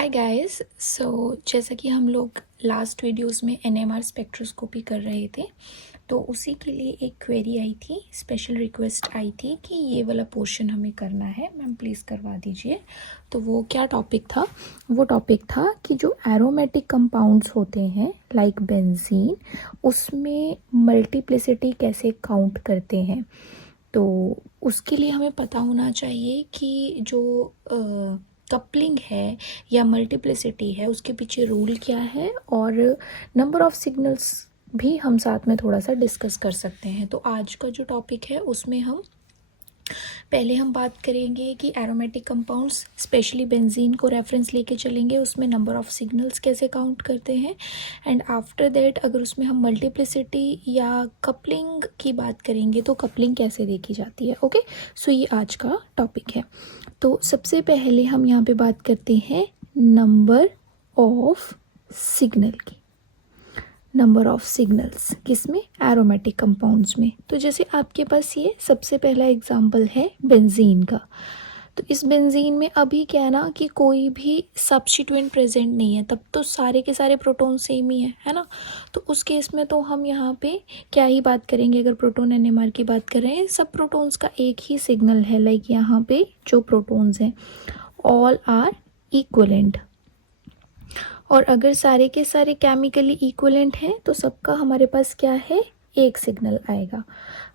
Hi guys. जैसा कि हम लोग लास्ट वीडियोस में एनएमआर स्पेक्ट्रोस्कोपी कर रहे थे, तो उसी के लिए एक क्वेरी आई थी, स्पेशल रिक्वेस्ट आई थी कि ये वाला पोर्शन हमें करना है, मैम प्लीज़ करवा दीजिए। तो वो क्या टॉपिक था? वो टॉपिक था कि जो एरोमेटिक कंपाउंड्स होते हैं लाइक बेंजीन, उसमें मल्टीप्लिसिटी कैसे काउंट करते हैं। तो उसके लिए हमें पता होना चाहिए कि जो कपलिंग है या मल्टीप्लिसिटी है उसके पीछे रूल क्या है, और नंबर ऑफ सिग्नल्स भी हम साथ में थोड़ा सा डिस्कस कर सकते हैं। तो आज का जो टॉपिक है उसमें हम बात करेंगे कि एरोमेटिक कंपाउंड्स स्पेशली बेंजीन को रेफरेंस लेके चलेंगे, उसमें नंबर ऑफ सिग्नल्स कैसे काउंट करते हैं, एंड आफ्टर दैट अगर उसमें हम मल्टीप्लिसिटी या कपलिंग की बात करेंगे तो कपलिंग कैसे देखी जाती है। ओके, सो ये आज का टॉपिक है। तो सबसे पहले हम यहाँ पे बात करते हैं नंबर ऑफ सिग्नल की। नंबर ऑफ सिग्नल्स किसमें? एरोमेटिक कंपाउंड्स में। तो जैसे आपके पास ये सबसे पहला एग्जांपल है बेंजीन का। तो इस बेंजीन में अभी क्या है ना कि कोई भी सब्स्टिट्यूएंट प्रेजेंट नहीं है, तब तो सारे के सारे प्रोटॉन सेम ही है ना। तो उस केस में तो हम यहाँ पे क्या ही बात करेंगे, अगर प्रोटॉन एनएमआर की बात करें, सब प्रोटॉन्स का एक ही सिग्नल है। लाइक यहाँ पे जो प्रोटॉन्स हैं ऑल आर इक्वलेंट, और अगर सारे के सारे केमिकली इक्वलेंट हैं तो सबका हमारे पास क्या है, एक सिग्नल आएगा।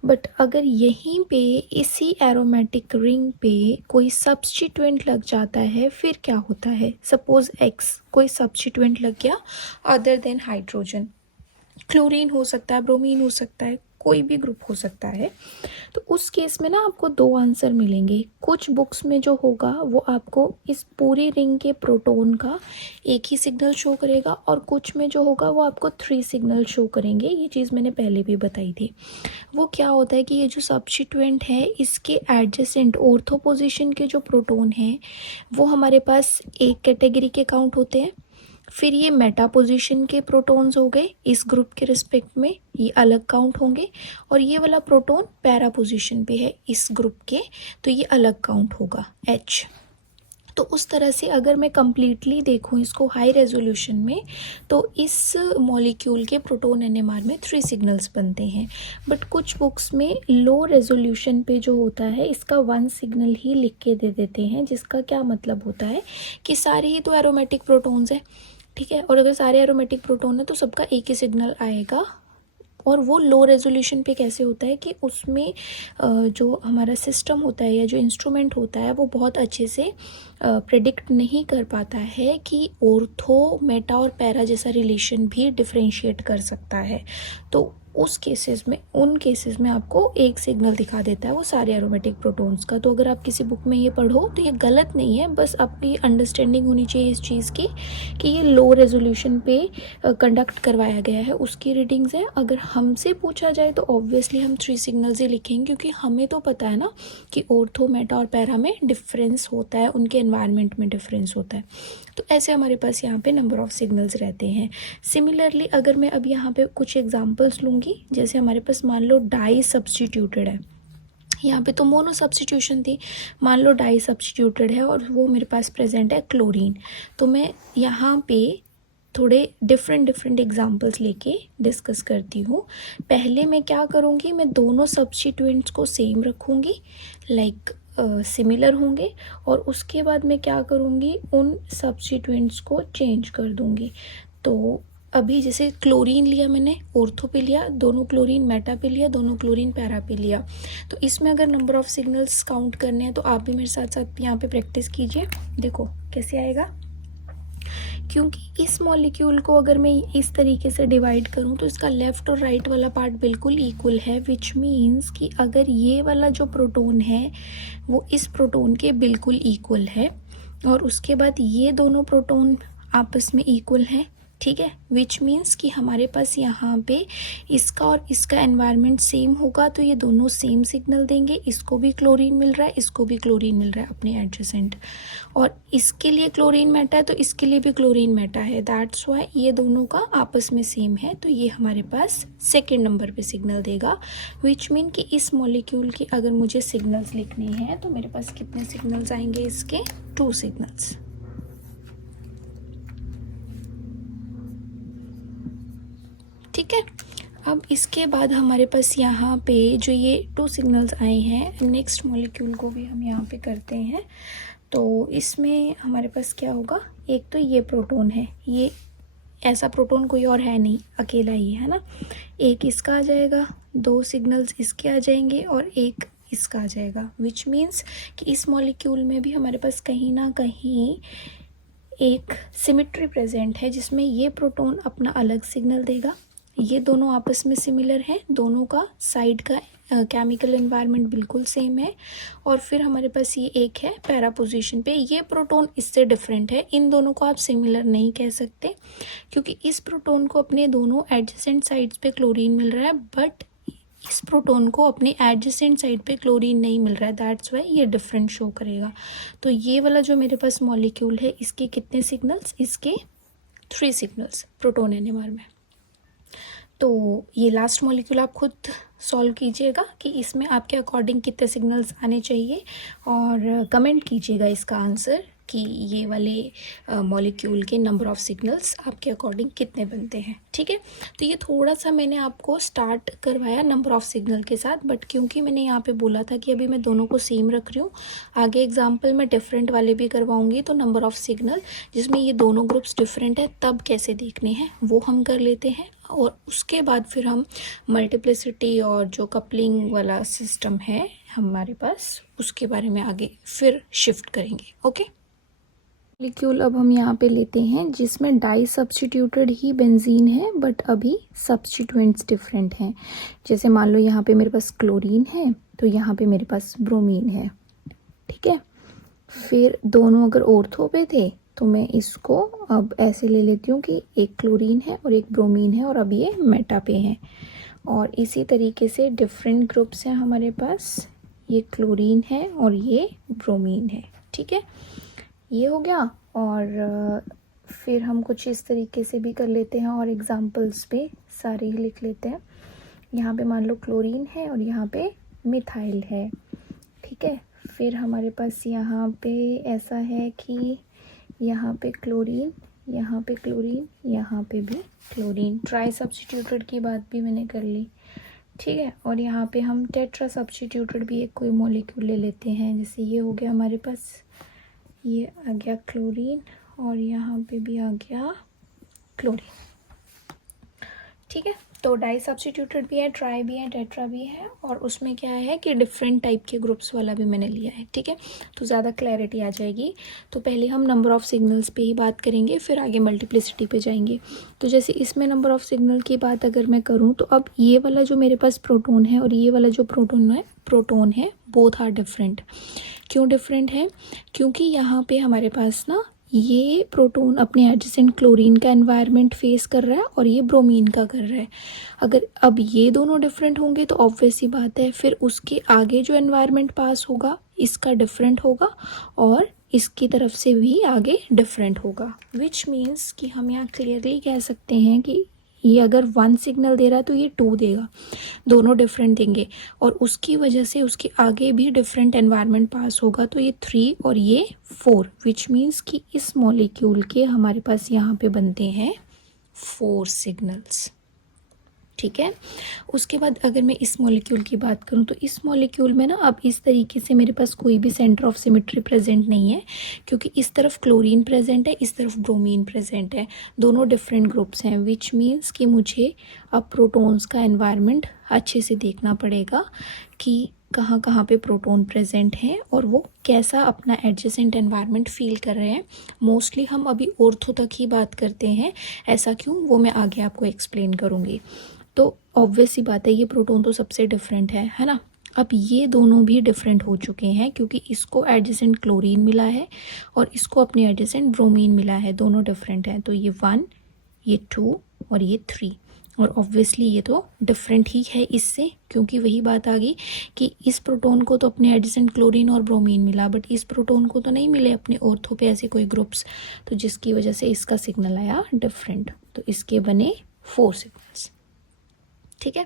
बट अगर यहीं पे इसी एरोमेटिक रिंग पे कोई सब्स्टिट्यूएंट लग जाता है, फिर क्या होता है? सपोज एक्स कोई सब्स्टिट्यूएंट लग गया अदर देन हाइड्रोजन, क्लोरीन हो सकता है, ब्रोमीन हो सकता है, कोई भी ग्रुप हो सकता है। तो उस केस में ना आपको दो आंसर मिलेंगे। कुछ बुक्स में जो होगा वो आपको इस पूरी रिंग के प्रोटॉन का एक ही सिग्नल शो करेगा, और कुछ में जो होगा वो आपको 3 सिग्नल शो करेंगे। ये चीज़ मैंने पहले भी बताई थी। वो क्या होता है कि ये जो सब्स्टिट्यूएंट है इसके एडजेसेंट ऑर्थो पोजीशन के जो प्रोटॉन हैं वो हमारे पास एक कैटेगरी के काउंट होते हैं। फिर ये मेटा पोजीशन के प्रोटॉन्स हो गए, इस ग्रुप के रिस्पेक्ट में ये अलग काउंट होंगे, और ये वाला प्रोटॉन पैरा पोजीशन पे है इस ग्रुप के, तो ये अलग काउंट होगा H। तो उस तरह से अगर मैं कंप्लीटली देखूं इसको हाई रेजोल्यूशन में, तो इस मॉलिक्यूल के प्रोटॉन एनएमआर में 3 सिग्नल्स बनते हैं। बट कुछ बुक्स में लो रेजोल्यूशन पे जो होता है इसका 1 सिग्नल ही लिख के दे देते हैं, जिसका क्या मतलब होता है कि सारे ही तो एरोमेटिक प्रोटॉन्स हैं, ठीक है, और अगर सारे एरोमेटिक प्रोटॉन है तो सबका एक ही सिग्नल आएगा। और वो लो रेजोल्यूशन पे कैसे होता है कि उसमें जो हमारा सिस्टम होता है या जो इंस्ट्रूमेंट होता है वो बहुत अच्छे से प्रेडिक्ट नहीं कर पाता है कि ऑर्थो, मेटा और पैरा जैसा रिलेशन भी डिफरेंशिएट कर सकता है। तो उन केसेस में आपको एक सिग्नल दिखा देता है वो सारे एरोमेटिक प्रोटॉन्स का। तो अगर आप किसी बुक में ये पढ़ो तो ये गलत नहीं है, बस आपकी अंडरस्टैंडिंग होनी चाहिए इस चीज़ की कि ये लो रेजोल्यूशन पे कंडक्ट करवाया गया है, उसकी रीडिंग्स है। अगर हमसे पूछा जाए तो ऑब्वियसली हम 3 सिग्नल्स ही लिखेंगे, क्योंकि हमें तो पता है ना कि ऑर्थो, मेटा और पैरा में डिफरेंस होता है, उनके एनवायरनमेंट में डिफरेंस होता है। तो ऐसे हमारे पास यहाँ पे नंबर ऑफ सिग्नल्स रहते हैं। सिमिलरली अगर मैं अब यहाँ पे कुछ एग्जांपल्स लूँगी, जैसे हमारे पास मान लो डाई सब्स्टिट्यूटेड है, यहाँ पे तो मोनो सब्स्टिट्यूशन थी, मान लो डाई सब्स्टिट्यूटेड है और वो मेरे पास प्रेजेंट है क्लोरीन। तो मैं यहाँ पे थोड़े डिफरेंट एग्जांपल्स लेके डिस्कस करती हूँ। पहले मैं क्या करूँगी, मैं दोनों सब्स्टिट्यूएंट्स को सेम रखूँगी, लाइक सिमिलर होंगे, और उसके बाद मैं क्या करूँगी, उन सब्स्टिट्यूएंट्स को चेंज कर दूँगी। तो अभी जैसे क्लोरीन लिया मैंने, ऑर्थो पे लिया, दोनों क्लोरीन मेटा पे लिया, दोनों क्लोरीन पैरा पे लिया। तो इसमें अगर नंबर ऑफ सिग्नल्स काउंट करने हैं तो आप भी मेरे साथ साथ यहाँ पे प्रैक्टिस कीजिए, देखो कैसे आएगा। क्योंकि इस मॉलिक्यूल को अगर मैं इस तरीके से डिवाइड करूं तो इसका लेफ़्ट और राइट वाला पार्ट बिल्कुल इक्वल है, विच मीन्स कि अगर ये वाला जो प्रोटॉन है वो इस प्रोटॉन के बिल्कुल इक्वल है, और उसके बाद ये दोनों प्रोटॉन आपस में इक्वल हैं, ठीक है, विच मीन्स कि हमारे पास यहाँ पे इसका और इसका एनवायरनमेंट सेम होगा, तो ये दोनों सेम सिग्नल देंगे। इसको भी क्लोरीन मिल रहा है, इसको भी क्लोरीन मिल रहा है अपने एडजेसेंट, और इसके लिए क्लोरीन मेटा है तो इसके लिए भी क्लोरीन मेटा है, दैट्स वाई ये दोनों का आपस में सेम है। तो ये हमारे पास सेकेंड नंबर पे सिग्नल देगा, विच मीन कि इस मॉलिक्यूल की अगर मुझे सिग्नल्स लिखने हैं तो मेरे पास कितने सिग्नल्स आएंगे, इसके 2 सिग्नल्स। ठीक है। अब इसके बाद हमारे पास यहाँ पे जो ये 2 सिग्नल्स आए हैं, नेक्स्ट मॉलिक्यूल को भी हम यहाँ पे करते हैं। तो इसमें हमारे पास क्या होगा, एक तो ये प्रोटॉन है, ये ऐसा प्रोटॉन कोई और है नहीं, अकेला ही है ना। एक इसका आ जाएगा, 2 सिग्नल्स इसके आ जाएंगे और एक इसका आ जाएगा, विच मीन्स कि इस मॉलिक्यूल में भी हमारे पास कहीं ना कहीं एक सिमिट्री प्रेजेंट है, जिसमें ये प्रोटॉन अपना अलग सिग्नल देगा। ये दोनों आपस में सिमिलर हैं, दोनों का साइड का केमिकल एनवायरनमेंट बिल्कुल सेम है। और फिर हमारे पास ये एक है पैरा पोजीशन पे, ये प्रोटॉन इससे डिफरेंट है। इन दोनों को आप सिमिलर नहीं कह सकते, क्योंकि इस प्रोटॉन को अपने दोनों एडजेसेंट साइड्स पे क्लोरीन मिल रहा है, बट इस प्रोटॉन को अपने एडजेसेंट साइड पे क्लोरीन नहीं मिल रहा है, दैट्स वाई ये डिफरेंट शो करेगा। तो ये वाला जो मेरे पास मॉलिक्यूल है, इसके कितने सिग्नल्स, इसके 3 सिग्नल्स प्रोटॉन एनएमआर में। तो ये लास्ट मॉलिक्यूल आप खुद सॉल्व कीजिएगा कि इसमें आपके अकॉर्डिंग कितने सिग्नल्स आने चाहिए, और कमेंट कीजिएगा इसका आंसर कि ये वाले मॉलिक्यूल के नंबर ऑफ़ सिग्नल्स आपके अकॉर्डिंग कितने बनते हैं। ठीक है, तो ये थोड़ा सा मैंने आपको स्टार्ट करवाया नंबर ऑफ़ सिग्नल के साथ, बट क्योंकि मैंने यहाँ पे बोला था कि अभी मैं दोनों को सेम रख रही हूँ, आगे एग्जाम्पल मैं डिफरेंट वाले भी करवाऊँगी, तो नंबर ऑफ़ सिग्नल जिसमें ये दोनों ग्रुप्स डिफरेंट है तब कैसे देखने हैं वो हम कर लेते हैं, और उसके बाद फिर हम मल्टीप्लिसिटी और जो कपलिंग वाला सिस्टम है हमारे पास, उसके बारे में आगे फिर शिफ्ट करेंगे। ओके, मॉलिक्यूल अब हम यहाँ पे लेते हैं जिसमें डाई सब्स्टिट्यूटेड ही बेंजीन है, बट अभी सब्स्टिट्यूएंट्स डिफरेंट हैं। जैसे मान लो यहाँ पे मेरे पास क्लोरीन है, तो यहाँ पे मेरे पास ब्रोमीन है। ठीक है, फिर दोनों अगर ऑर्थो पे थे तो मैं इसको अब ऐसे ले लेती हूँ कि एक क्लोरीन है और एक ब्रोमीन है, और अब ये मेटा पे हैं। और इसी तरीके से डिफरेंट ग्रुप्स हैं हमारे पास, ये क्लोरीन है और ये ब्रोमीन है। ठीक है, ये हो गया। और फिर हम कुछ इस तरीके से भी कर लेते हैं, और एग्जांपल्स पे सारे ही लिख लेते हैं। यहाँ पे मान लो क्लोरीन है और यहाँ पे मिथाइल है। ठीक है, फिर हमारे पास यहाँ पे ऐसा है कि यहाँ पे क्लोरीन, यहाँ पे क्लोरीन, यहाँ पे भी क्लोरीन, ट्राई सब्स्टिट्यूटेड की बात भी मैंने कर ली। ठीक है, और यहाँ पे हम टेट्रा सब्स्टिट्यूटेड भी एक कोई मॉलिक्यूल ले लेते हैं। जैसे ये हो गया हमारे पास, ये आ गया क्लोरीन और यहाँ पे भी आ गया क्लोरीन। ठीक है, तो डाई सब्स्टिट्यूटेड भी है, ट्राई भी है, टेट्रा भी है, और उसमें क्या है कि डिफरेंट टाइप के ग्रुप्स वाला भी मैंने लिया है। ठीक है, तो ज़्यादा क्लैरिटी आ जाएगी। तो पहले हम नंबर ऑफ़ सिग्नल्स पे ही बात करेंगे, फिर आगे मल्टीप्लिसिटी पे जाएंगे। तो जैसे इसमें नंबर ऑफ़ सिग्नल की बात अगर मैं करूँ, तो अब ये वाला जो मेरे पास प्रोटोन है और ये वाला जो प्रोटोन है बोथ आर डिफरेंट। क्यों डिफरेंट है? क्योंकि यहाँ पे हमारे पास ना ये प्रोटोन अपने एडजेसेंट क्लोरीन का एनवायरनमेंट फेस कर रहा है और ये ब्रोमीन का कर रहा है। अगर अब ये दोनों डिफरेंट होंगे तो ऑब्वियस सी बात है फिर उसके आगे जो एनवायरनमेंट पास होगा इसका डिफरेंट होगा और इसकी तरफ से भी आगे डिफरेंट होगा, विच मीन्स कि हम यहाँ क्लियरली कह सकते हैं कि ये अगर 1 सिग्नल दे रहा है तो ये 2 देगा, दोनों डिफरेंट देंगे, और उसकी वजह से उसके आगे भी डिफरेंट एनवायरनमेंट पास होगा, तो ये 3 और ये 4, विच मीन्स कि इस मॉलिक्यूल के हमारे पास यहाँ पे बनते हैं 4 सिग्नल्स। ठीक है, उसके बाद अगर मैं इस मॉलिक्यूल की बात करूं तो इस मॉलिक्यूल में ना अब इस तरीके से मेरे पास कोई भी सेंटर ऑफ सिमेट्री प्रेजेंट नहीं है, क्योंकि इस तरफ क्लोरीन प्रेजेंट है, इस तरफ ब्रोमीन प्रेजेंट है, दोनों डिफरेंट ग्रुप्स हैं, विच मीन्स कि मुझे अब प्रोटॉन्स का एनवायरनमेंट अच्छे से देखना पड़ेगा कि कहाँ कहाँ पे प्रोटॉन प्रेजेंट हैं और वो कैसा अपना एडजेसेंट एनवायरनमेंट फील कर रहे हैं। मोस्टली हम अभी ऑर्थो तक ही बात करते हैं, ऐसा क्यों वो मैं आगे आपको एक्सप्लेन करूँगी। तो ऑब्वियस सी बात है ये प्रोटॉन तो सबसे डिफरेंट है ना। अब ये दोनों भी डिफरेंट हो चुके हैं क्योंकि इसको एडजेसेंट क्लोरीन मिला है और इसको अपने एडजेसेंट ब्रोमीन मिला है, दोनों डिफरेंट हैं। तो ये 1, ये 2 और ये 3, और ऑब्वियसली ये तो डिफरेंट ही है इससे, क्योंकि वही बात आ गई कि इस प्रोटॉन को तो अपने एडजेसेंट क्लोरीन और ब्रोमीन मिला, बट इस प्रोटॉन को तो नहीं मिले अपने ऑर्थो पे ऐसे कोई ग्रुप्स, तो जिसकी वजह से इसका सिग्नल आया डिफरेंट। तो इसके बने 4 सिग्नल्स। ठीक है,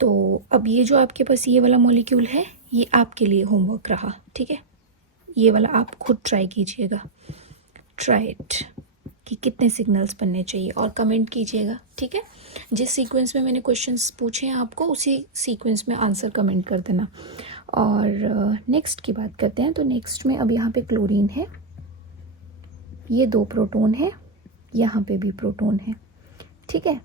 तो अब ये जो आपके पास ये वाला मॉलिक्यूल है ये आपके लिए होमवर्क रहा। ठीक है, ये वाला आप खुद ट्राई कीजिएगा, ट्राई इट। कि कितने सिग्नल्स बनने चाहिए, और कमेंट कीजिएगा, ठीक है। जिस सीक्वेंस में मैंने क्वेश्चंस पूछे हैं आपको, उसी सीक्वेंस में आंसर कमेंट कर देना। और नेक्स्ट की बात करते हैं। तो नेक्स्ट में अब यहाँ पे क्लोरीन है, ये 2 प्रोटोन है, यहाँ पे भी प्रोटोन है, ठीक है।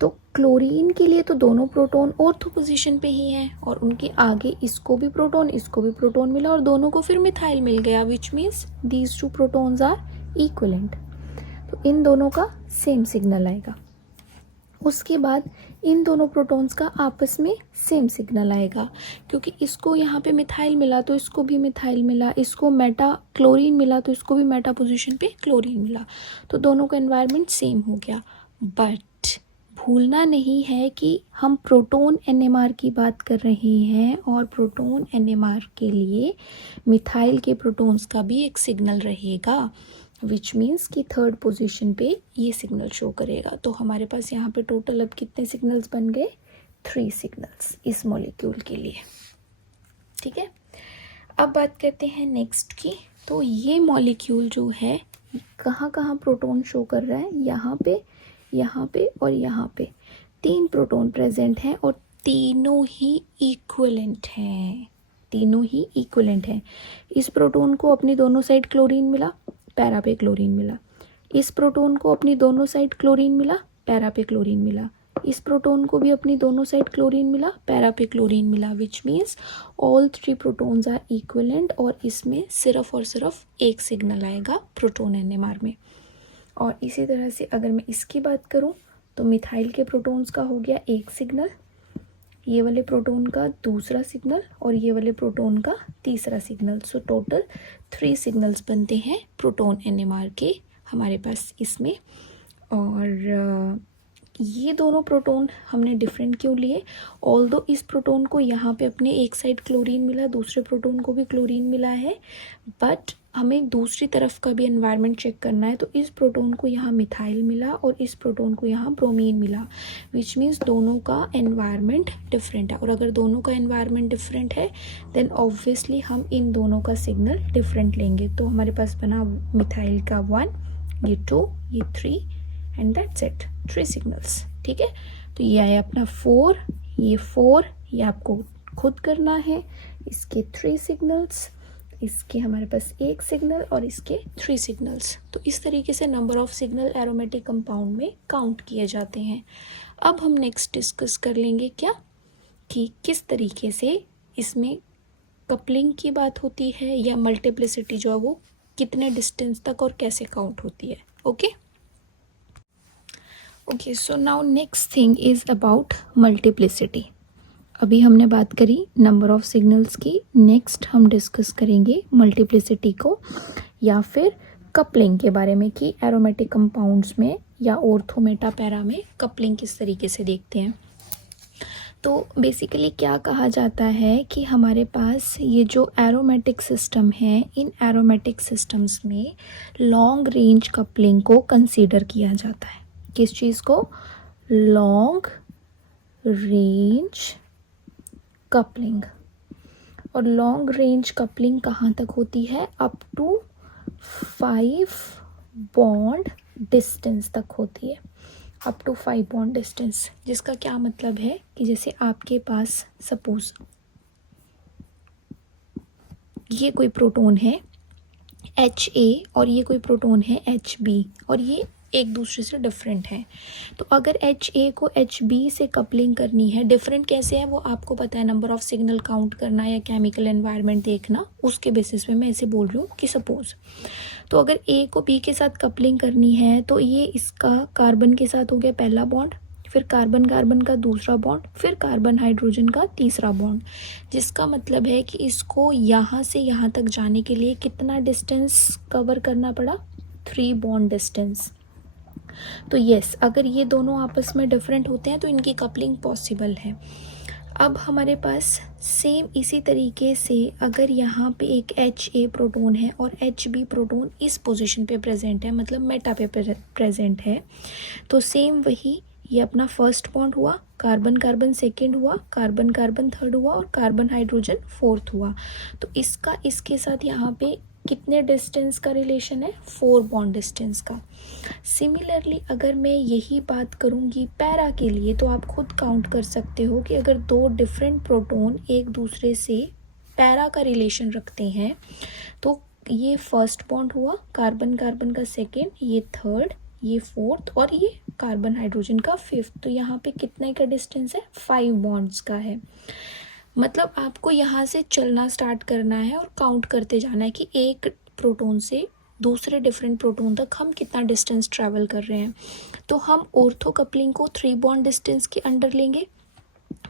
तो क्लोरीन के लिए तो दोनों प्रोटोन ऑर्थो पोजीशन पे ही हैं, और उनके आगे इसको भी प्रोटोन मिला, और दोनों को फिर मिथाइल मिल गया, which means these 2 protons are equivalent. तो इन दोनों का सेम सिग्नल आएगा। उसके बाद इन दोनों प्रोटॉन्स का आपस में सेम सिग्नल आएगा, क्योंकि इसको यहाँ पे मिथाइल मिला तो इसको भी मिथाइल मिला, इसको मेटा क्लोरीन मिला तो इसको भी मेटा पोजीशन पे क्लोरीन मिला, तो दोनों का एनवायरनमेंट सेम हो गया। बट भूलना नहीं है कि हम प्रोटॉन एनएमआर की बात कर रहे हैं, और प्रोटॉन एनएमआर के लिए मिथाइल के प्रोटॉन्स का भी एक सिग्नल रहेगा, विच मीन्स कि 3rd पोजीशन पे ये सिग्नल शो करेगा। तो हमारे पास यहाँ पे टोटल अब कितने सिग्नल्स बन गए? 3 सिग्नल्स इस मॉलिक्यूल के लिए, ठीक है। अब बात करते हैं नेक्स्ट की। तो ये मॉलिक्यूल जो है कहाँ कहाँ प्रोटॉन शो कर रहा है? यहाँ पे और यहाँ पे 3 प्रोटॉन प्रेजेंट हैं, और तीनों ही इक्विवेलेंट हैं। इस प्रोटॉन को अपनी दोनों साइड क्लोरीन मिला, पैरा पे क्लोरीन मिला। इस प्रोटॉन को अपनी दोनों साइड क्लोरीन मिला, पैरा पे क्लोरीन मिला। इस प्रोटॉन को भी अपनी दोनों साइड क्लोरीन मिला, पैरा पे क्लोरीन मिला, which means all 3 protons are equivalent, और इसमें सिर्फ और सिर्फ एक सिग्नल आएगा प्रोटॉन एनएमआर में। और इसी तरह से अगर मैं इसकी बात करूं तो मिथाइल के प्रोटॉन्स का हो गया एक सिग्नल, ये वाले प्रोटॉन का दूसरा सिग्नल, और ये वाले प्रोटॉन का तीसरा सिग्नल। सो टोटल 3 सिग्नल्स बनते हैं प्रोटॉन एनएमआर के हमारे पास इसमें। और ये दोनों प्रोटॉन हमने डिफरेंट क्यों लिए? ऑल्दो इस प्रोटॉन को यहाँ पे अपने एक साइड क्लोरीन मिला, दूसरे प्रोटॉन को भी क्लोरीन मिला है, बट हमें दूसरी तरफ का भी एनवायरनमेंट चेक करना है। तो इस प्रोटॉन को यहाँ मिथाइल मिला और इस प्रोटॉन को यहाँ ब्रोमीन मिला, विच मीन्स दोनों का एनवायरनमेंट डिफरेंट है। और अगर दोनों का एनवायरनमेंट डिफरेंट है देन ऑब्वियसली हम इन दोनों का सिग्नल डिफरेंट लेंगे। तो हमारे पास बना मिथाइल का 1, ये 2, ये 3 एंड दैट्स इट, 3 सिग्नल्स, ठीक है। तो ये आया अपना 4, ये 4, ये आपको खुद करना है। इसके 3 सिग्नल्स, इसके हमारे पास एक सिग्नल, और इसके 3 सिग्नल्स। तो इस तरीके से number of signal aromatic compound में काउंट किए जाते हैं। अब हम नेक्स्ट डिस्कस कर लेंगे क्या, कि किस तरीके से इसमें कपलिंग की बात होती है, या मल्टीप्लिसिटी जो है वो कितने डिस्टेंस तक और कैसे काउंट होती है। Okay, so now next thing is about multiplicity. अभी हमने बात करी नंबर ऑफ सिग्नल्स की, नेक्स्ट हम डिस्कस करेंगे मल्टीप्लिसिटी को, या फिर कपलिंग के बारे में, कि एरोमेटिक कंपाउंड्स में या ऑर्थो मेटा पैरा में कपलिंग किस तरीके से देखते हैं। तो बेसिकली क्या कहा जाता है कि हमारे पास ये जो एरोमेटिक सिस्टम है, इन एरोमेटिक सिस्टम्स में लॉन्ग रेंज कपलिंग को कंसीडर किया जाता है। किस चीज़ को? Long range coupling. और लॉन्ग रेंज कपलिंग कहाँ तक होती है? अप टू 5 बॉन्ड डिस्टेंस तक होती है, अप टू 5 बॉन्ड डिस्टेंस। जिसका क्या मतलब है कि जैसे आपके पास सपोज ये कोई प्रोटॉन है HA और ये कोई प्रोटॉन है HB, और ये एक दूसरे से डिफरेंट है। तो अगर HA को HB से कपलिंग करनी है, डिफरेंट कैसे है वो आपको पता है, नंबर ऑफ सिग्नल काउंट करना या केमिकल एनवायरनमेंट देखना, उसके बेसिस पे मैं ऐसे बोल रही हूँ कि सपोज, तो अगर A को B के साथ कपलिंग करनी है तो ये इसका कार्बन के साथ हो गया पहला बॉन्ड, फिर कार्बन कार्बन का दूसरा बॉन्ड, फिर कार्बन हाइड्रोजन का तीसरा बॉन्ड। जिसका मतलब है कि इसको यहाँ से यहाँ तक जाने के लिए कितना डिस्टेंस कवर करना पड़ा? 3 बॉन्ड डिस्टेंस। तो यस, अगर ये दोनों आपस में डिफरेंट होते हैं तो इनकी कपलिंग पॉसिबल है। अब हमारे पास सेम इसी तरीके से अगर यहाँ पे एक HA प्रोटॉन है और HB प्रोटॉन इस पोजीशन पे प्रेजेंट है, मतलब मेटा पे प्रेजेंट है, तो सेम वही, ये अपना फर्स्ट बॉन्ड हुआ, कार्बन कार्बन सेकेंड हुआ, कार्बन कार्बन थर्ड हुआ, और कार्बन हाइड्रोजन फोर्थ हुआ। तो इसका इसके साथ यहाँ पे कितने डिस्टेंस का रिलेशन है, 4 बॉन्ड डिस्टेंस का। सिमिलरली अगर मैं यही बात करूँगी पैरा के लिए, तो आप खुद काउंट कर सकते हो कि अगर 2 डिफरेंट प्रोटोन एक दूसरे से पैरा का रिलेशन रखते हैं तो ये फर्स्ट बॉन्ड हुआ, कार्बन कार्बन का सेकेंड, ये थर्ड, ये फोर्थ और ये कार्बन हाइड्रोजन का फिफ्थ। तो यहाँ पे कितने का डिस्टेंस है, 5 बॉन्ड्स का है। मतलब आपको यहाँ से चलना स्टार्ट करना है और काउंट करते जाना है कि एक प्रोटोन से दूसरे डिफरेंट प्रोटोन तक हम कितना डिस्टेंस ट्रैवल कर रहे हैं। तो हम ऑर्थो कपलिंग को 3 बॉन्ड डिस्टेंस के अंडर लेंगे,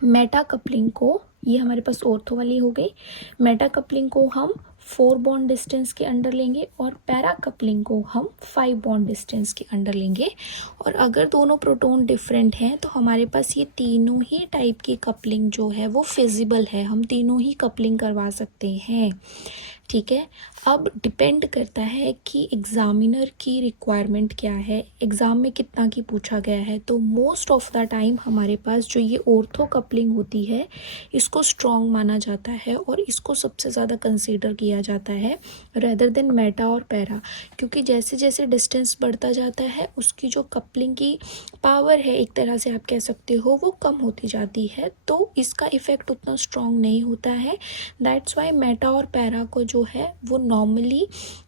मेटा कपलिंग को, ये हमारे पास ऑर्थो वाली हो गई, मेटा कपलिंग को हम 4 बॉन्ड डिस्टेंस के अंडर लेंगे और पैरा कपलिंग को हम 5 बॉन्ड डिस्टेंस के अंडर लेंगे। और अगर दोनों प्रोटोन डिफरेंट हैं तो हमारे पास ये तीनों ही टाइप की कपलिंग जो है वो फिजिबल है, हम तीनों ही कपलिंग करवा सकते हैं। ठीक है, अब डिपेंड करता है कि एग्जामिनर की रिक्वायरमेंट क्या है, एग्ज़ाम में कितना की पूछा गया है। तो मोस्ट ऑफ द टाइम हमारे पास जो ये ऑर्थो कपलिंग होती है इसको स्ट्रॉन्ग माना जाता है और इसको सबसे ज़्यादा कंसीडर किया जाता है रेदर देन मेटा और पैरा, क्योंकि जैसे जैसे डिस्टेंस बढ़ता जाता है उसकी जो कपलिंग की पावर है, एक तरह से आप कह सकते हो, वो कम होती जाती है, तो इसका इफ़ेक्ट उतना स्ट्रॉन्ग नहीं होता है। दैट्स वाई मेटा और पैरा को जो है वो नॉर्मली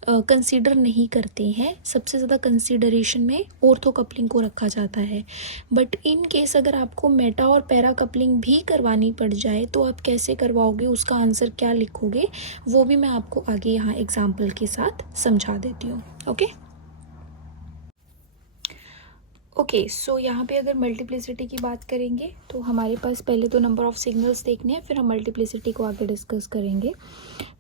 कंसीडर नहीं करते हैं, सबसे ज़्यादा कंसीडरेशन में ऑर्थो कपलिंग को रखा जाता है। बट इन केस अगर आपको मेटा और पैरा कपलिंग भी करवानी पड़ जाए तो आप कैसे करवाओगे, उसका आंसर क्या लिखोगे, वो भी मैं आपको आगे यहाँ एग्जाम्पल के साथ समझा देती हूँ। ओके सो यहाँ पे अगर मल्टीप्लिसिटी की बात करेंगे तो हमारे पास पहले तो नंबर ऑफ़ सिग्नल्स देखने हैं, फिर हम मल्टीप्लिसिटी को आगे डिस्कस करेंगे।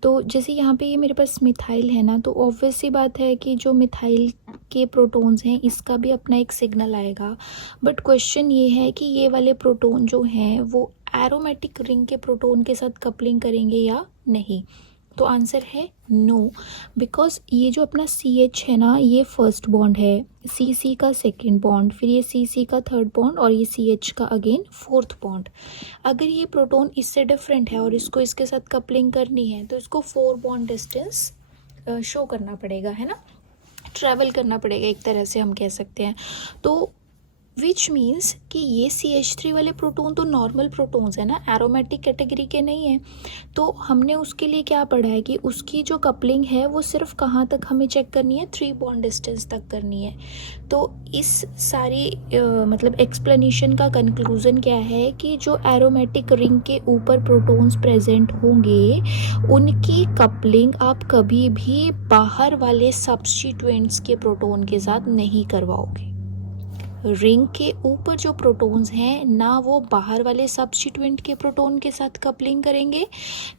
तो जैसे यहाँ पे ये मेरे पास मिथाइल है ना, तो ऑब्वियस सी बात है कि जो मिथाइल के प्रोटॉन्स हैं इसका भी अपना एक सिग्नल आएगा। बट क्वेश्चन ये है कि ये वाले प्रोटॉन जो हैं वो एरोमेटिक रिंग के प्रोटॉन के साथ कपलिंग करेंगे या नहीं। तो आंसर है नो, बिकॉज ये जो अपना CH है ना, ये फर्स्ट बॉन्ड है, CC का सेकेंड बॉन्ड, फिर ये CC का थर्ड बॉन्ड और ये CH का अगेन फोर्थ बॉन्ड। अगर ये प्रोटॉन इससे डिफरेंट है और इसको इसके साथ कपलिंग करनी है तो इसको 4 बॉन्ड डिस्टेंस शो करना पड़ेगा, है ना, ट्रैवल करना पड़ेगा, एक तरह से हम कह सकते हैं। तो विच मीन्स कि ये CH3 वाले प्रोटोन तो नॉर्मल प्रोटोन्स है ना, एरोमेटिक कैटेगरी के नहीं है। तो हमने उसके लिए क्या पढ़ा है कि उसकी जो कपलिंग है वो सिर्फ कहाँ तक हमें चेक करनी है, 3 बॉन्ड डिस्टेंस तक करनी है। तो इस सारी मतलब एक्सप्लेनेशन का कंक्लूजन क्या है कि जो एरोमेटिक रिंग के ऊपर प्रोटोन्स प्रेजेंट होंगे उनकी कपलिंग आप कभी भी बाहर वाले सब्स्टिट्यूएंट्स के प्रोटोन के साथ नहीं करवाओगे। रिंग के ऊपर जो प्रोटॉन्स हैं ना वो बाहर वाले सब्स्टिट्यूएंट के प्रोटॉन के साथ कपलिंग करेंगे,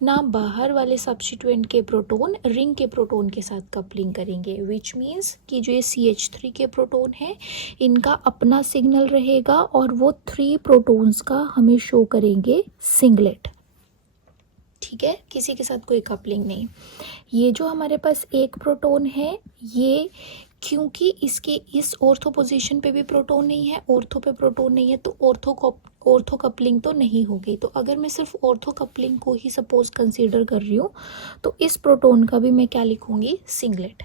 ना बाहर वाले सब्स्टिट्यूएंट के प्रोटॉन रिंग के प्रोटॉन के साथ कपलिंग करेंगे। विच मीन्स कि जो ये CH3 के प्रोटॉन है इनका अपना सिग्नल रहेगा और वो 3 प्रोटॉन्स का हमें शो करेंगे सिंगलेट। ठीक है, किसी के साथ कोई कपलिंग नहीं। ये जो हमारे पास एक प्रोटॉन है ये क्योंकि इसके इस ऑर्थो पोजीशन पे भी प्रोटॉन नहीं है, ऑर्थो पे प्रोटॉन नहीं है, तो ऑर्थो कपलिंग तो नहीं होगी। तो अगर मैं सिर्फ ऑर्थो कपलिंग को ही सपोज कंसीडर कर रही हूँ तो इस प्रोटॉन का भी मैं क्या लिखूँगी, सिंगलेट।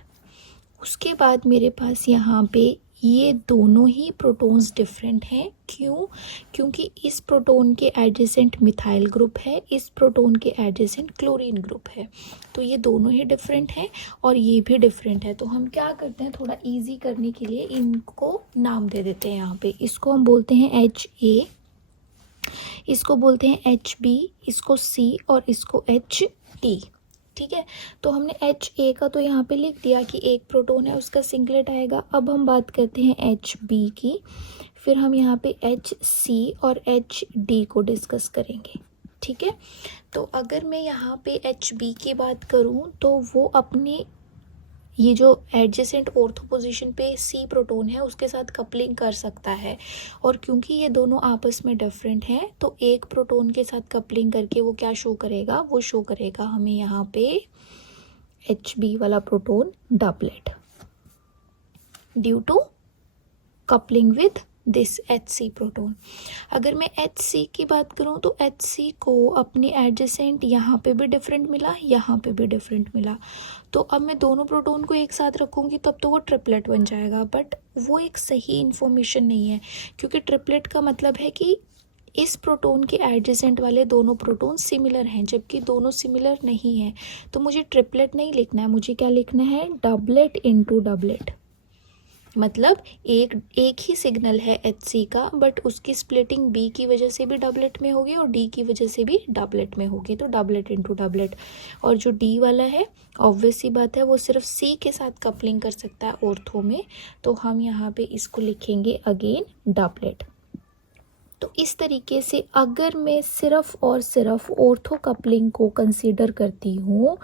उसके बाद मेरे पास यहाँ पे ये दोनों ही प्रोटॉन्स डिफरेंट हैं। क्यों? क्योंकि इस प्रोटॉन के एडजेसेंट मिथाइल ग्रुप है, इस प्रोटॉन के एडजेसेंट क्लोरीन ग्रुप है। तो ये दोनों ही डिफरेंट हैं और ये भी डिफरेंट है। तो हम क्या करते हैं, थोड़ा इजी करने के लिए इनको नाम दे देते हैं। यहाँ पे इसको हम बोलते हैं HA, इसको बोलते हैं HB, इसको C और इसको HT। ठीक है, तो हमने HA का तो यहाँ पे लिख दिया कि एक प्रोटॉन है उसका सिंगलेट आएगा। अब हम बात करते हैं HB की, फिर हम यहाँ पे HC और HD को डिस्कस करेंगे। ठीक है, तो अगर मैं यहाँ पे HB की बात करूँ तो वो अपने ये जो एडजेसेंट ऑर्थो पोजीशन पे C प्रोटॉन है उसके साथ कपलिंग कर सकता है, और क्योंकि ये दोनों आपस में डिफरेंट हैं तो एक प्रोटॉन के साथ कपलिंग करके वो क्या शो करेगा, वो शो करेगा हमें यहाँ पे HB वाला proton doublet due to coupling with this HC proton. अगर मैं HC की बात करूं तो HC को अपने एडजेसेंट यहाँ पे भी डिफरेंट मिला, यहाँ पे भी डिफरेंट मिला। तो अब मैं दोनों प्रोटोन को एक साथ रखूंगी तब तो वो ट्रिपलेट बन जाएगा, बट वो एक सही इन्फॉर्मेशन नहीं है, क्योंकि ट्रिपलेट का मतलब है कि इस प्रोटोन के एडजेसेंट वाले दोनों प्रोटोन सिमिलर हैं, जबकि दोनों सिमिलर नहीं हैं। तो मुझे ट्रिपलेट नहीं लिखना है, मुझे क्या लिखना है, डबलेट इनटू डबलेट। मतलब एक ही सिग्नल है HC का, बट उसकी स्प्लिटिंग B की वजह से भी डबलेट में होगी और D की वजह से भी डबलेट में होगी, तो डबलेट इनटू डबलेट। और जो D वाला है, ऑब्वियस सी बात है, वो सिर्फ C के साथ कपलिंग कर सकता है ऑर्थो में, तो हम यहाँ पे इसको लिखेंगे अगेन डबलेट। तो इस तरीके से अगर मैं सिर्फ और सिर्फ ऑर्थो कपलिंग को कंसीडर करती हूँ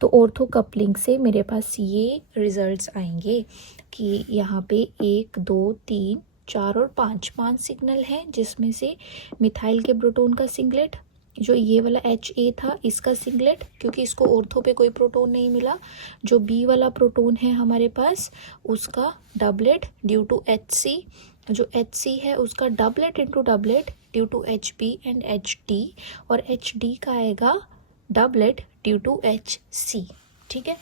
तो ऑर्थो कपलिंग से मेरे पास ये रिजल्ट्स आएंगे कि यहाँ पे 1 2 3 4 और 5 सिग्नल हैं, जिसमें से मिथाइल के प्रोटोन का सिंगलेट, जो ये वाला HA था इसका सिंगलेट, क्योंकि इसको ऑर्थो पे कोई प्रोटोन नहीं मिला, जो B वाला प्रोटोन है हमारे पास उसका डबलेट ड्यू टू HC, जो HC है उसका doublet into doublet due to HB and HD, और HD का आएगा डबलेट ड्यू टू HC। ठीक है,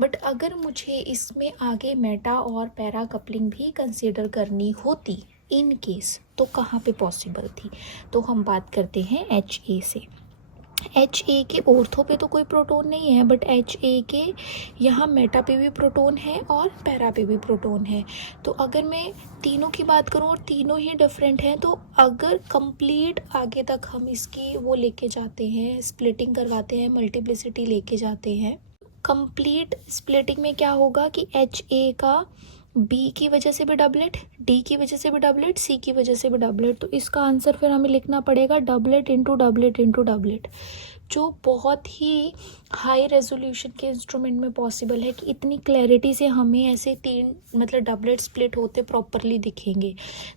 बट अगर मुझे इसमें आगे मेटा और पैरा कपलिंग भी कंसीडर करनी होती इन केस, तो कहाँ पे पॉसिबल थी, तो हम बात करते हैं HA से। HA के ऑर्थो पे तो कोई प्रोटोन नहीं है, बट HA के यहाँ मेटा पे भी प्रोटोन है और पैरा पे भी प्रोटोन है। तो अगर मैं तीनों की बात करूँ और तीनों ही डिफरेंट हैं, तो अगर कंप्लीट आगे तक हम इसकी वो लेके जाते हैं, स्प्लिटिंग करवाते हैं, मल्टीप्लिसिटी लेके जाते हैं, कंप्लीट स्प्लिटिंग में क्या होगा कि HA का B की वजह से भी डबलेट, D की वजह से भी डबलेट, C की वजह से भी डबलेट, तो इसका आंसर फिर हमें लिखना पड़ेगा doublet into doublet into doublet, जो बहुत ही हाई रेजोल्यूशन के इंस्ट्रूमेंट में पॉसिबल है कि इतनी क्लैरिटी से हमें ऐसे 3 मतलब डबलेट स्प्लिट होते प्रॉपरली दिखेंगे,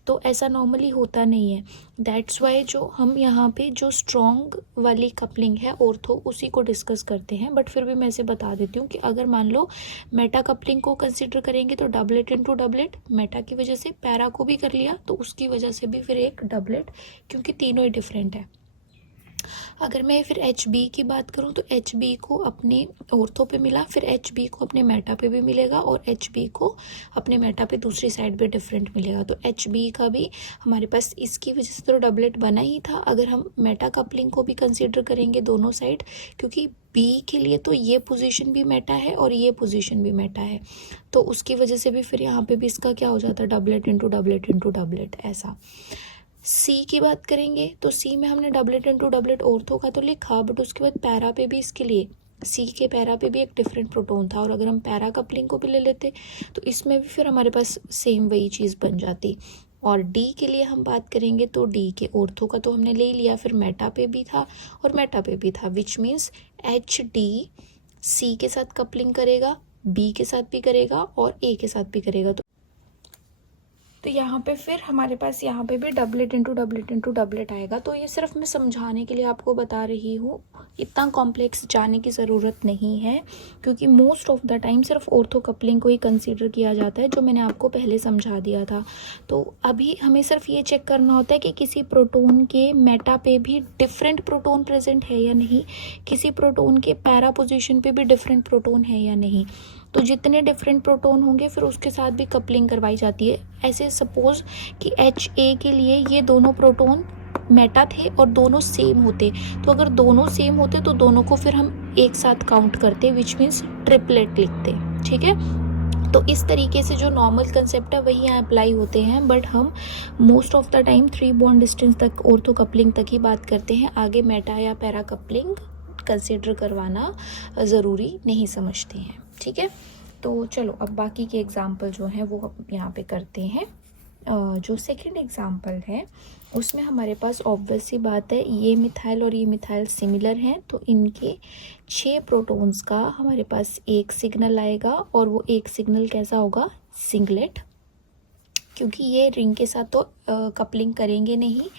तो ऐसा नॉर्मली होता नहीं है। दैट्स वाई जो हम यहाँ पे जो स्ट्रॉन्ग वाली कपलिंग है ऑर्थो, उसी को डिस्कस करते हैं। बट फिर भी मैं इसे बता देती हूँ कि अगर मान लो मेटा कपलिंग को कंसिडर करेंगे तो डबलेट इनटू डबलेट, मेटा की वजह से पैरा को भी कर लिया तो उसकी वजह से भी फिर एक डबलेट, क्योंकि तीनों ही डिफरेंट है। अगर मैं फिर HB की बात करूं तो HB को अपने ऑर्थो पे मिला, फिर HB को अपने मेटा पे भी मिलेगा और HB को अपने मेटा पे दूसरी साइड पे डिफरेंट मिलेगा, तो HB का भी हमारे पास इसकी वजह से तो डबलेट बना ही था। अगर हम मेटा कपलिंग को भी कंसीडर करेंगे दोनों साइड, क्योंकि B के लिए तो ये पोजीशन भी मेटा है और ये पोजीशन भी मेटा है, तो उसकी वजह से भी फिर यहाँ पे भी इसका क्या हो जाता है, doublet into doublet into doublet ऐसा। C की बात करेंगे तो C में हमने डबलेट इनटू डबलेट ऑर्थो का तो लिखा, बट उसके बाद पैरा पे भी इसके लिए C के पैरा पे भी एक डिफरेंट प्रोटोन था, और अगर हम पैरा कपलिंग को भी ले लेते तो इसमें भी फिर हमारे पास सेम वही चीज़ बन जाती। और D के लिए हम बात करेंगे तो D के ऑर्थो का तो हमने ले लिया, फिर मेटा पे भी था और मेटा पे भी था, विच मीन्स HD C के साथ कपलिंग करेगा, B के साथ भी करेगा और A के साथ भी करेगा, तो यहाँ पे फिर हमारे पास यहाँ पे भी doublet into doublet into doublet आएगा। तो ये सिर्फ मैं समझाने के लिए आपको बता रही हूँ, इतना कॉम्प्लेक्स जाने की ज़रूरत नहीं है, क्योंकि मोस्ट ऑफ द टाइम सिर्फ ऑर्थो कपलिंग को ही कंसीडर किया जाता है, जो मैंने आपको पहले समझा दिया था। तो अभी हमें सिर्फ ये चेक करना होता है कि किसी प्रोटोन के मेटा पे भी डिफरेंट प्रोटोन प्रेजेंट है या नहीं, किसी प्रोटोन के पैरा पोजिशन पे भी डिफरेंट प्रोटोन है या नहीं। तो जितने डिफरेंट प्रोटोन होंगे फिर उसके साथ भी कपलिंग करवाई जाती है। ऐसे सपोज कि HA के लिए ये दोनों प्रोटोन मेटा थे और दोनों सेम होते, तो अगर दोनों सेम होते तो दोनों को फिर हम एक साथ काउंट करते, विच मीन्स ट्रिपलेट लिखते। ठीक है, तो इस तरीके से जो नॉर्मल कंसेप्ट है वही यहाँ अप्लाई होते हैं, बट हम most of the time 3 bond distance तक ऑर्थो कपलिंग तक ही बात करते हैं, आगे मेटा या पैरा कपलिंग कंसिडर करवाना ज़रूरी नहीं समझते हैं। ठीक है, तो चलो अब बाकी के एग्जाम्पल जो हैं वो यहाँ पे करते हैं। जो सेकंड एग्जाम्पल है उसमें हमारे पास ऑब्वियस सी बात है, ये मिथाइल और ये मिथाइल सिमिलर हैं, तो इनके 6 प्रोटॉन्स का हमारे पास एक सिग्नल आएगा, और वो एक सिग्नल कैसा होगा, सिंगलेट, क्योंकि ये रिंग के साथ तो कपलिंग करेंगे नहीं।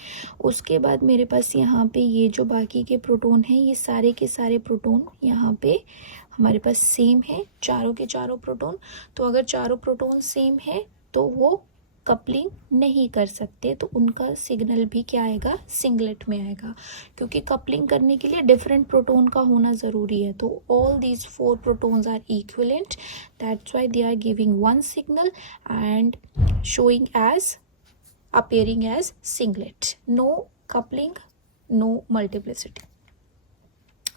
उसके बाद मेरे पास यहाँ पे ये जो बाकी के प्रोटॉन हैं, ये सारे के सारे प्रोटॉन यहाँ पे हमारे पास सेम है, चारों के चारों प्रोटॉन। तो अगर चारों प्रोटॉन सेम है तो वो कपलिंग नहीं कर सकते तो उनका सिग्नल भी क्या आएगा, सिंगलेट में आएगा, क्योंकि कपलिंग करने के लिए डिफरेंट प्रोटोन का होना ज़रूरी है। तो all these 4 protons are equivalent, that's why they are giving one signal and showing as appearing as singlet. No coupling, no multiplicity.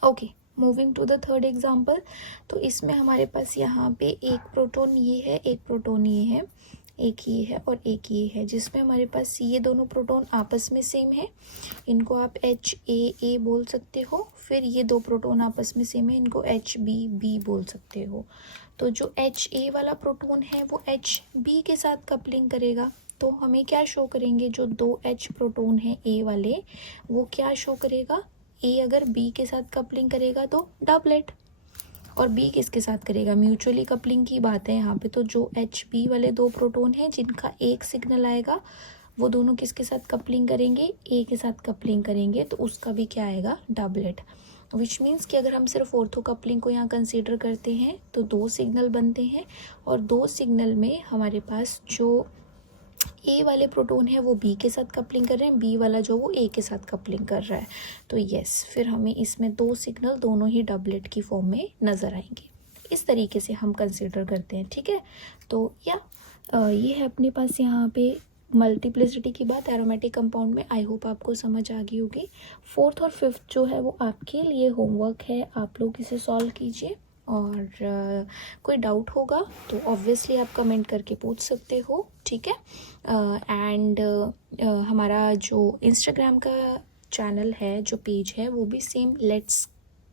Okay, moving to the third example. तो इसमें हमारे पास यहाँ पे एक प्रोटोन ये है, एक प्रोटोन ये है, एक ये है और एक ये है, जिसमें हमारे पास ये दोनों प्रोटोन आपस में सेम है, इनको आप HAA बोल सकते हो। फिर ये 2 प्रोटोन आपस में सेम है, इनको HBB बोल सकते हो। तो जो HA वाला प्रोटोन है वो HB के साथ कपलिंग करेगा, तो हमें क्या शो करेंगे, जो 2H प्रोटोन है A वाले वो क्या शो करेगा, A अगर B के साथ कपलिंग करेगा तो डबलेट, और B किसके साथ करेगा, म्यूचुअली कपलिंग की बात है यहाँ पे। तो जो HB वाले 2 प्रोटोन हैं जिनका एक सिग्नल आएगा वो दोनों किसके साथ कपलिंग करेंगे, A के साथ कपलिंग करेंगे, तो उसका भी क्या आएगा, डबलेट। विच मीन्स कि अगर हम सिर्फ ऑर्थो कपलिंग को यहाँ कंसीडर करते हैं तो 2 सिग्नल बनते हैं, और 2 सिग्नल में हमारे पास जो ए वाले प्रोटोन है वो बी के साथ कपलिंग कर रहे हैं, बी वाला जो वो ए के साथ कपलिंग कर रहा है। तो यस, फिर हमें इसमें 2 सिग्नल दोनों ही डबलेट की फॉर्म में नज़र आएंगे। इस तरीके से हम कंसिडर करते हैं, ठीक है। तो ये है अपने पास यहाँ पे मल्टीप्लिसिटी की बात एरोमेटिक कंपाउंड में। आई होप आपको समझ आ गई होगी। 4th और 5th जो है वो आपके लिए होमवर्क है, आप लोग इसे सॉल्व कीजिए, और कोई डाउट होगा तो ऑब्वियसली आप कमेंट करके पूछ सकते हो, ठीक है। एंड हमारा जो इंस्टाग्राम का चैनल है, जो पेज है, वो भी सेम लेट्स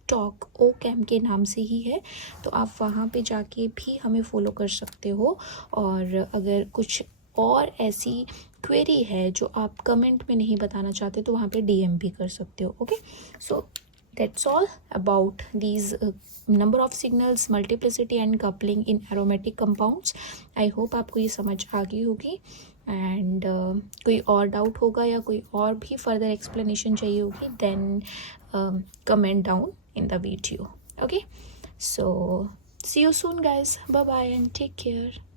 टॉक OCAM के नाम से ही है, तो आप वहाँ पे जाके भी हमें फॉलो कर सकते हो। और अगर कुछ और ऐसी क्वेरी है जो आप कमेंट में नहीं बताना चाहते तो वहाँ पे DM भी कर सकते हो। Okay, so that's all about these number of signals, multiplicity and coupling in aromatic compounds. I hope आपको ये समझ आ गई होगी, एंड कोई और डाउट होगा या कोई और भी फर्दर एक्सप्लेनेशन चाहिए होगी then comment down in the video. Okay, so see you soon guys, bye bye and take care.